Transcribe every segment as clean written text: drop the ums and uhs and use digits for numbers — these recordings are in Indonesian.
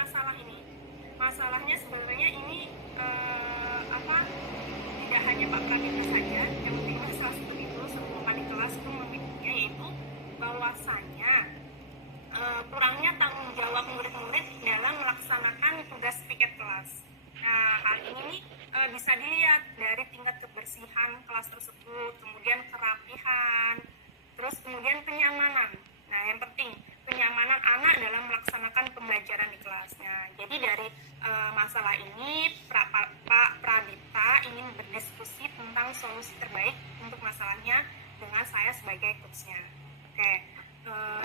masalah ini. Masalahnya sebenarnya ini tidak hanya Pak Pradipta saja yang memiliki masalah seperti itu, semua adik kelas itu memilikinya, yaitu bahwasanya kurangnya tanggung jawab murid-murid dalam melaksanakan tugas piket kelas. Nah, hal ini bisa dilihat dari tingkat kebersihan kelas tersebut, kemudian kerapihan, terus kemudian kenyamanan. Nah, yang penting kenyamanan anak dalam melaksanakan pembelajaran di kelasnya. Jadi dari masalah ini Pak Pradipta ingin berdiskusi tentang solusi terbaik untuk masalahnya dengan saya sebagai coachnya. Oke,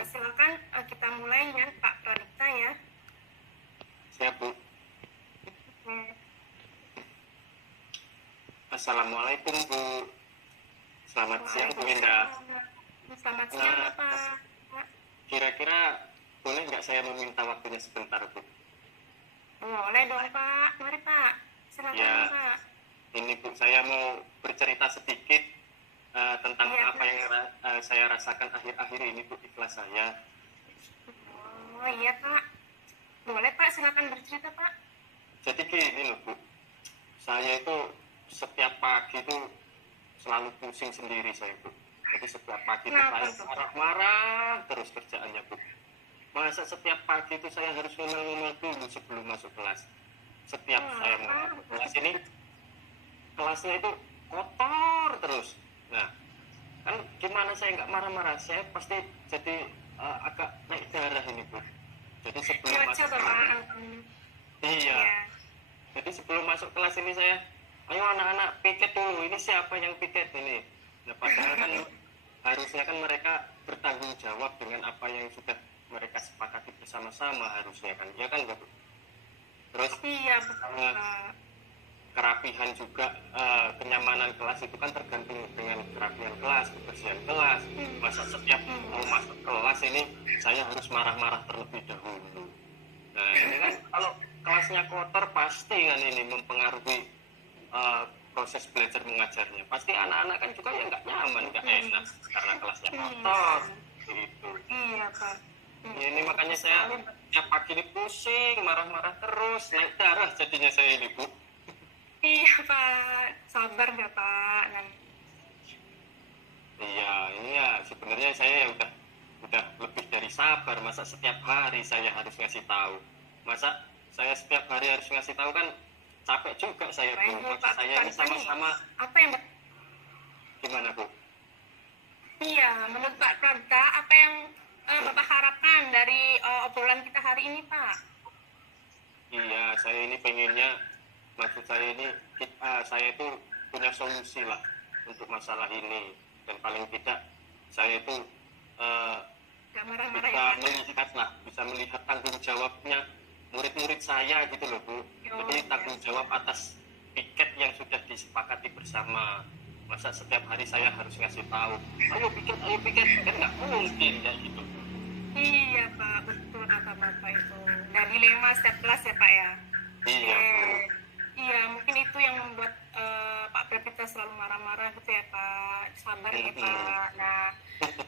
silakan kita mulai dengan Pak Pradipta ya. Siap, Bu. Assalamualaikum, Bu. Selamat siang, Bu Indah. Selamat siang, Bapak. Kira-kira boleh nggak saya meminta waktunya sebentar, Bu? Boleh dong, Pak. Mari, Pak. Silakan, Ya, Pak. ini, Bu, saya mau bercerita sedikit tentang apa yang saya rasakan akhir-akhir ini, Bu, di kelas saya. Oh iya, Pak. Boleh, Pak. Silakan bercerita, Pak. Jadi gini loh, Bu. Saya itu setiap pagi itu selalu pusing sendiri saya, Bu. Jadi setiap pagi itu saya marah-marah terus kerjaannya, Bu. Masa setiap pagi itu saya harus ngomel-ngomel dulu sebelum masuk kelas. Setiap saya mau masuk kelas ini, kelasnya itu kotor terus. Nah, kan gimana saya nggak marah-marah? Saya pasti jadi agak naik darah ini, Bu. Jadi sebelum masuk kelas, iya. Jadi sebelum masuk kelas ini saya, ayo anak-anak piket dulu. Ini siapa yang piket ini? Nah, padahal kan harusnya kan mereka bertanggung jawab dengan apa yang sudah mereka sepakati bersama-sama harusnya kan, ya kan, Bu? Terus kerapihan juga, kenyamanan kelas itu kan tergantung dengan kerapihan kelas, kebersihan kelas. Masa setiap mau masuk kelas ini saya harus marah-marah terlebih dahulu. Nah, ini kan kalau kelasnya kotor pasti kan ini mempengaruhi proses belajar mengajarnya. Pasti anak-anak kan juga ya nggak nyaman, nggak enak karena kelasnya kotor gitu. Iya, Pak. Ini makanya saya tiap pagi ini pusing, marah-marah terus, naik darah jadinya saya ini, Bu. Iya, Pak. Sabar nggak, Pak? Iya, ini ya sebenarnya saya ya udah lebih dari sabar. Masa setiap hari saya harus ngasih tahu? Masa saya setiap hari harus ngasih tahu kan capek juga saya, Bu. Masa saya ini sama-sama. Apa yang Gimana, Bu? Iya, menurut Pak Pradipta, apa yang Bapak harapkan dari obrolan kita hari ini, Pak? Iya, saya ini pengennya, maksud saya ini saya itu punya solusi lah untuk masalah ini, dan paling tidak saya itu bisa melihat tanggung jawabnya murid-murid saya gitu loh, Bu. Jadi tanggung jawab atas piket yang sudah disepakati bersama. Masa setiap hari saya harus ngasih tahu, ayo piket, kan nggak mungkin ya gitu. Iya, Pak, betul kata Bapak itu. Dan dilema setiap kelas ya, Pak ya. Iya. Iya, mungkin itu yang membuat Pak Pradipta selalu marah-marah gitu ya, Pak. Sabar ya, Pak. Nah,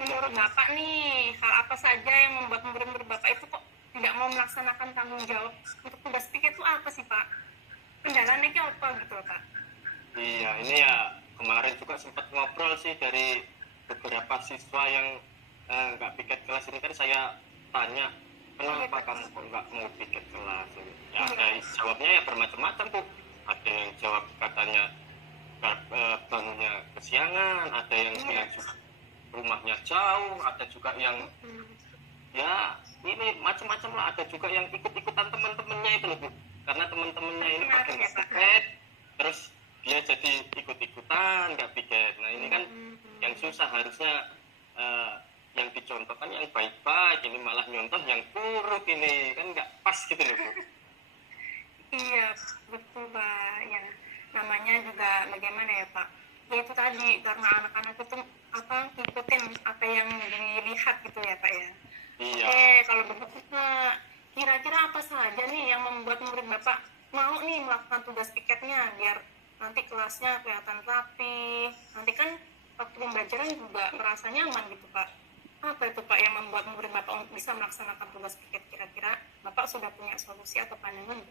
menurut Bapak nih, hal apa saja yang membuat murid-murid Bapak itu kok tidak mau melaksanakan tanggung jawab untuk tugas piket itu apa sih, Pak? Kendalanya apa gitu, Pak? Iya, ini ya kemarin juga sempat ngobrol sih dari beberapa siswa yang nggak piket kelas ini, kan saya tanya, kenapa kamu kok nggak mau piket kelas ini? Ya ada jawabnya ya bermacam-macam, Bu. Ada yang jawab katanya bangunnya kesiangan, ada yang bilang juga rumahnya jauh, ada juga yang ya ini macam-macam lah. Ada juga yang ikut-ikutan teman-temannya itu loh, Bu. Karena teman-temannya ini pakai piket, terus dia jadi ikut-ikutan nggak piket. Nah ini kan yang susah, harusnya yang dicontohkan yang baik-baik, ini malah nyontoh yang buruk, ini kan nggak pas gitu loh, Bu. Iya, betul, Pak. Yang namanya juga bagaimana ya, Pak? Ya itu tadi, karena anak-anak itu ngikutin apa yang dilihat gitu ya, Pak ya. Iya. Oke, kalau begitu, Pak, kira-kira apa saja nih yang membuat murid Bapak mau nih melakukan tugas piketnya biar nanti kelasnya kelihatan rapi, nanti kan waktu pembelajaran juga merasa nyaman gitu, Pak. Apa itu, Pak, yang membuat murid Bapak bisa melaksanakan tugas piket kira-kira? Bapak sudah punya solusi atau pandangan?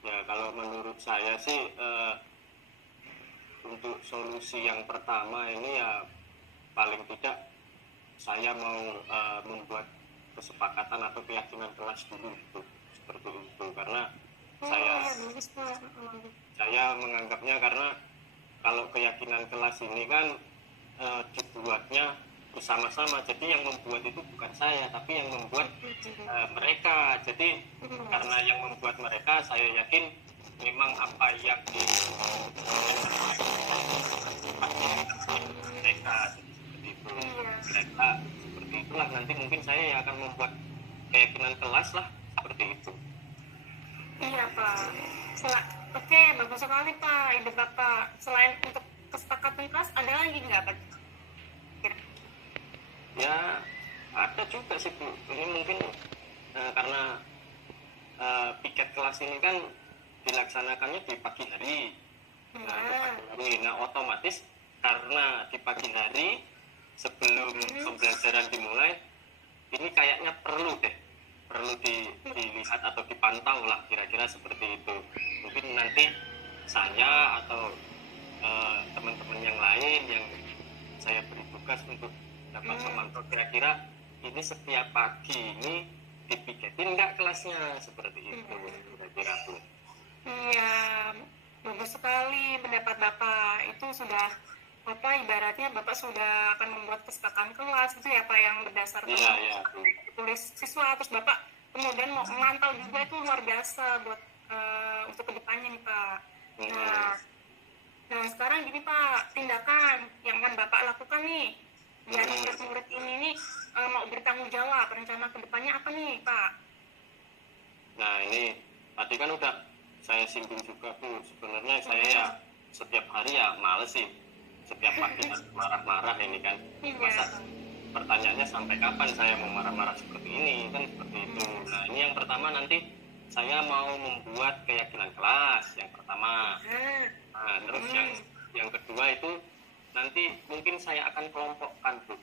Ya kalau menurut saya sih untuk solusi yang pertama ini ya paling tidak saya mau membuat kesepakatan atau keyakinan kelas dulu gitu, seperti itu. Karena saya menganggapnya, karena kalau keyakinan kelas ini kan dibuatnya bersama-sama, jadi yang membuat itu bukan saya tapi yang membuat mereka. Jadi karena yang membuat mereka, saya yakin memang apa yang di mereka, jadi seperti itu. Mereka seperti itulah, nanti mungkin saya yang akan membuat keyakinan kelas lah, seperti itu. Iya Pak. Oke, bagus sekali Pak ide Bapak. Selain untuk kesepakatan kelas, ada lagi nggak Pak? Ya ada juga sih Bu. Ini mungkin karena piket kelas ini kan dilaksanakannya di pagi hari. Nah otomatis karena di pagi hari sebelum pembelajaran dimulai, ini kayaknya perlu dilihat atau dipantau lah, kira-kira seperti itu. Mungkin nanti saya atau teman-teman yang lain yang saya beri tugas untuk dapat memantau kira-kira ini setiap pagi ini dipiketin nggak kelasnya, seperti itu kira-kira Bu. Iya, bagus sekali pendapat Bapak. Itu sudah ibaratnya Bapak sudah akan membuat kesepakatan kelas itu ya Pak, yang berdasarkan tulis siswa, terus Bapak kemudian mau memantau juga, itu luar biasa buat untuk kedepannya nih Pak. Nah sekarang gini Pak, tindakan yang akan Bapak lakukan nih biar murid-murid ini nih mau bertanggung jawab, rencana kedepannya apa nih Pak? Nah ini tadi kan udah saya singgung juga Bu, sebenarnya saya ya setiap hari ya males sih, setiap pagi marah-marah ini kan. Masa pertanyaannya sampai kapan saya mau marah-marah seperti ini, kan seperti itu. Nah ini yang pertama, nanti saya mau membuat keyakinan kelas yang pertama. Nah terus yang kedua itu nanti mungkin saya akan kelompokkan Bu,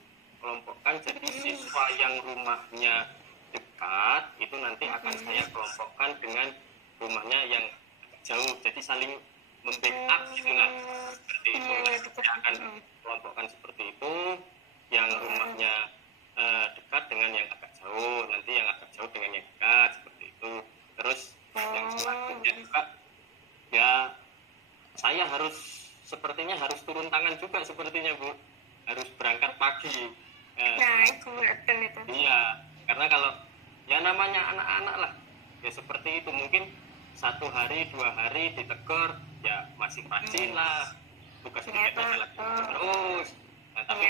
jadi siswa yang rumahnya dekat itu nanti akan saya kelompokkan dengan rumahnya yang jauh, jadi saling membackup gitu lah, seperti itu. Saya akan kelompokkan seperti itu, yang rumahnya dekat dengan yang agak jauh, nanti yang agak jauh dengan yang dekat, seperti itu. Terus yang selanjutnya juga ya saya sepertinya harus turun tangan juga sepertinya Bu, harus berangkat pagi. Nah itu betul itu. Iya, karena kalau ya namanya anak-anak lah ya seperti itu, mungkin 1 hari 2 hari ditegur ya masih rajin lah, tugas piketnya dilakukan terus. Nah tapi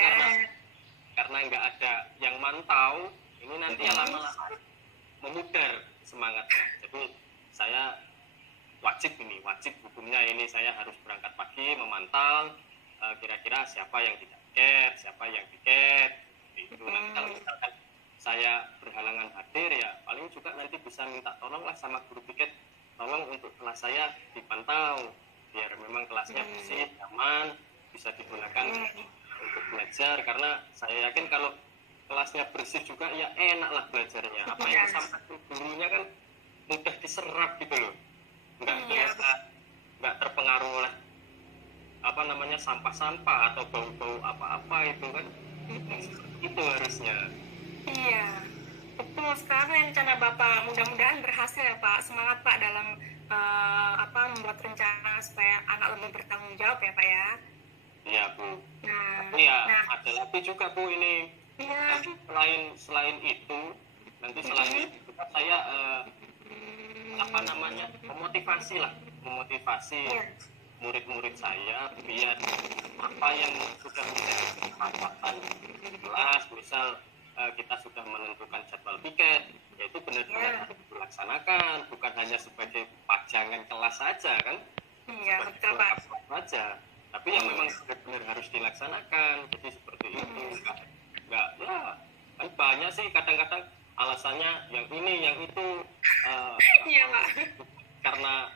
karena nggak ada yang mantau, ini nanti ya lama-lama memudar semangatnya. Jadi saya wajib hukumnya ini, saya harus berangkat pagi memantau kira-kira siapa yang tidak piket, siapa yang piket, itu. Nanti kalau misalkan saya berhalangan hadir ya paling juga nanti bisa minta tolong lah sama guru piket, tolong untuk kelas saya dipantau biar memang kelasnya bersih, aman, bisa digunakan untuk belajar. Karena saya yakin kalau kelasnya bersih juga ya enak lah belajarnya, apa yang disampaikan gurunya kan mudah diserap gitu loh, nggak terpengaruh oleh sampah-sampah atau bau-bau apa-apa itu kan. Itu harusnya. Iya, betul sekali rencana Bapak. Mudah-mudahan berhasil ya Pak. Semangat Pak dalam membuat rencana supaya anak lebih bertanggung jawab ya Pak ya. Iya Bu. Tapi ada lagi juga Bu ini. Nanti selain itu, saya memotivasi murid-murid saya biar apa yang sudah menjadi kesepakatan kelas, misal kita sudah menentukan jadwal piket, yaitu benar-benar harus dilaksanakan, bukan hanya sebagai pajangan kelas saja kan, betul Pak, saja, tapi yang memang benar-benar harus dilaksanakan. Jadi seperti itu, enggak ya kan banyak sih kadang-kadang alasannya yang ini yang itu, Pak. Karena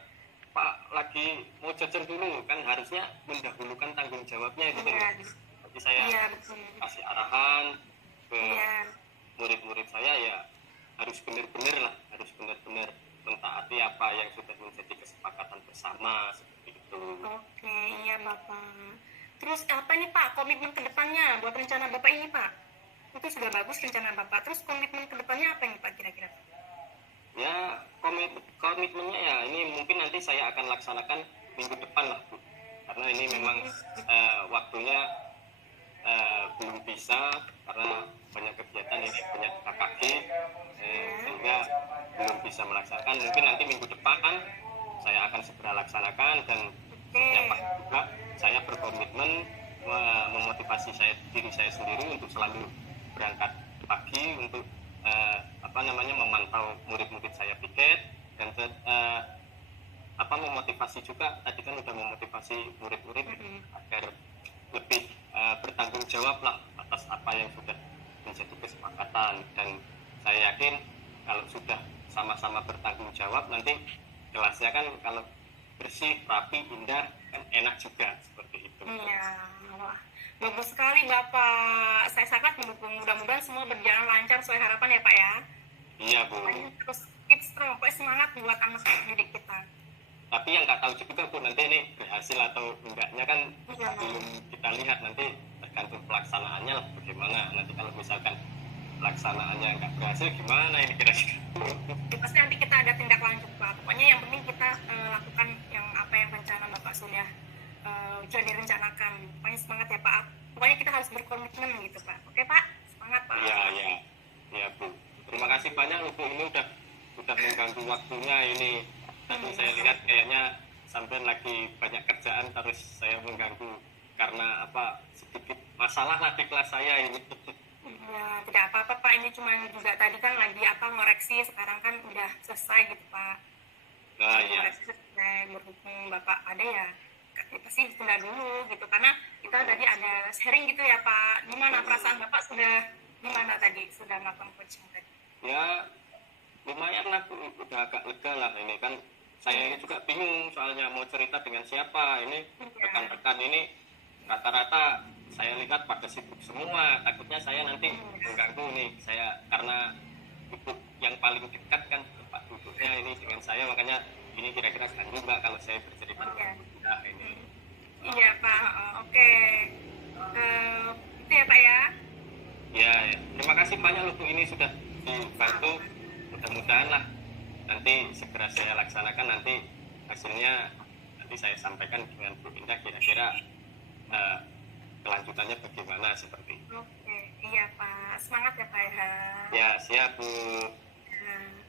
Pak lagi mau jajan dulu, kan harusnya mendahulukan tanggung jawabnya gitu. Jadi saya kasih arahan ke murid-murid saya ya harus harus benar-benar lah, harus benar-benar mentaati apa yang sudah menjadi kesepakatan bersama seperti itu. Oke, iya Bapak. Terus apa nih Pak komitmen kedepannya buat rencana Bapak ini Pak? Itu sudah bagus rencana Bapak. Terus komitmen kedepannya apa nih Pak kira-kira? Ya komitmennya ya ini mungkin nanti saya akan laksanakan minggu depan lah Bu, karena ini memang waktunya belum bisa karena banyak kegiatan ini, banyak KKG, sehingga belum bisa melaksanakan. Mungkin nanti minggu depan saya akan segera laksanakan, dan setiap pagi juga saya berkomitmen memotivasi diri saya sendiri untuk selalu berangkat pagi untuk memantau murid-murid saya piket, dan memotivasi juga, tadi kan udah memotivasi murid-murid agar lebih bertanggung jawab lah atas apa yang sudah menjadi kesepakatan. Dan saya yakin kalau sudah sama-sama bertanggung jawab, nanti kelasnya kan kalau bersih, rapi, indah, kan enak juga seperti itu. Iya, wah, bagus sekali Bapak. Saya sangat mendukung. Mudah-mudahan semua berjalan lancar sesuai harapan ya Pak ya. Iya Bu. Pokoknya terus keep strong, pokoknya semangat buat anak didik kita. Tapi yang nggak tahu juga Bu, nanti ini berhasil atau enggaknya kan belum kita lihat, nanti tergantung pelaksanaannya lah bagaimana. Nanti kalau misalkan pelaksanaannya nggak berhasil gimana ini kira-kira? Pasti nanti kita ada tindak lanjut Pak. Pokoknya yang penting kita lakukan yang apa yang rencana Bapak sudah sudah direncanakan. Pokoknya semangat ya Pak. Pokoknya kita harus berkomitmen gitu Pak. Oke Pak, semangat Pak. Iya Bu. Terima kasih banyak Bu, ini udah mengganggu waktunya ini. Tadi saya lihat kayaknya sampai lagi banyak kerjaan, terus saya mengganggu karena sedikit masalah lah di kelas saya ini. Ya, tidak apa-apa Pak, ini cuma juga tadi kan lagi ngoreksi, sekarang kan udah selesai gitu Pak. Nah, iya. Ngoreksi selesai, berhubung Bapak ada ya pasti ditunda dulu gitu, karena kita tadi ada sharing gitu ya Pak. Gimana perasaan Bapak gimana tadi sudah melakukan coaching tadi? Ya lumayan lah Bu, udah agak lega lah. Ini kan saya juga bingung soalnya mau cerita dengan siapa. Ini rekan-rekan ini rata-rata saya lihat pada sibuk semua, takutnya saya nanti mengganggu nih. Saya karena duduk yang paling dekat kan tempat duduknya ini dengan saya, makanya ini kira-kira ganggu nggak kalau saya bercerita dengan kita ini. Iya Pak, oke. Itu ya Pak ya. Ya, terima kasih banyak loh Bu, ini sudah dibantu. Mudah-mudahan lah nanti segera saya laksanakan, nanti hasilnya nanti saya sampaikan dengan Bu Indah kira-kira kelanjutannya bagaimana seperti itu. Oke, iya Pak, semangat ya Pak ya. Ya siap Bu. Nah.